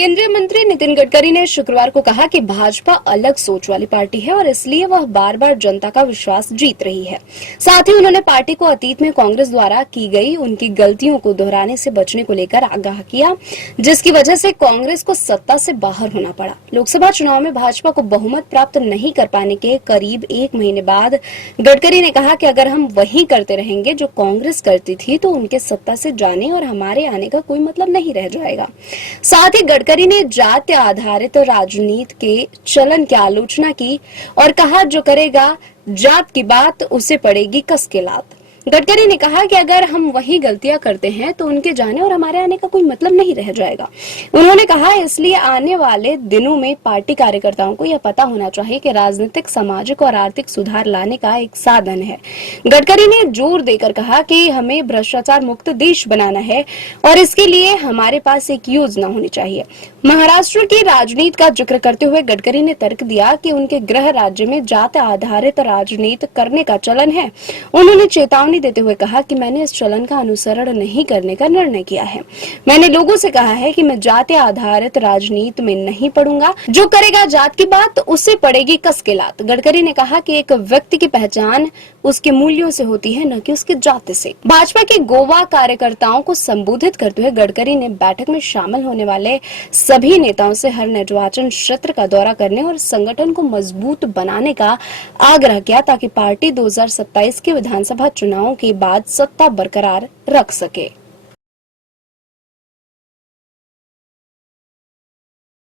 केंद्रीय मंत्री नितिन गडकरी ने शुक्रवार को कहा कि भाजपा अलग सोच वाली पार्टी है और इसलिए वह बार बार जनता का विश्वास जीत रही है। साथ ही उन्होंने पार्टी को अतीत में कांग्रेस द्वारा की गई उनकी गलतियों को दोहराने से बचने को लेकर आगाह किया, जिसकी वजह से कांग्रेस को सत्ता से बाहर होना पड़ा। लोकसभा चुनाव में भाजपा को बहुमत प्राप्त नहीं कर पाने के करीब एक महीने बाद गडकरी ने कहा कि अगर हम वही करते रहेंगे जो कांग्रेस करती थी तो उनके सत्ता से जाने और हमारे आने का कोई मतलब नहीं रह जाएगा। साथ ही गडकरी ने जाति आधारित राजनीति के चलन की आलोचना की और कहा, जो करेगा जात की बात उसे पड़ेगी कस के लात। गडकरी ने कहा कि अगर हम वही गलतियां करते हैं तो उनके जाने और हमारे आने का कोई मतलब नहीं रह जाएगा। उन्होंने कहा, इसलिए आने वाले दिनों में पार्टी कार्यकर्ताओं को यह पता होना चाहिए कि राजनीतिक, सामाजिक और आर्थिक सुधार लाने का एक साधन है। गडकरी ने जोर देकर कहा कि हमें भ्रष्टाचार मुक्त देश बनाना है और इसके लिए हमारे पास एक योजना होनी चाहिए। महाराष्ट्र की राजनीति का जिक्र करते हुए गडकरी ने तर्क दिया कि उनके गृह राज्य में जाति आधारित राजनीति करने का चलन है। उन्होंने चेतावनी देते हुए कहा कि मैंने इस चलन का अनुसरण नहीं करने का निर्णय किया है। मैंने लोगों से कहा है कि मैं जाति आधारित राजनीति में नहीं पड़ूंगा, जो करेगा जात की बात उसे पड़ेगी कस के लात। गडकरी ने कहा कि एक व्यक्ति की पहचान उसके मूल्यों से होती है, न कि उसके जाति से। भाजपा के गोवा कार्यकर्ताओं को संबोधित करते हुए गडकरी ने बैठक में शामिल होने वाले सभी नेताओं से हर निर्वाचन क्षेत्र का दौरा करने और संगठन को मजबूत बनाने का आग्रह किया, ताकि पार्टी 2027 के विधानसभा चुनावों के बाद सत्ता बरकरार रख सके।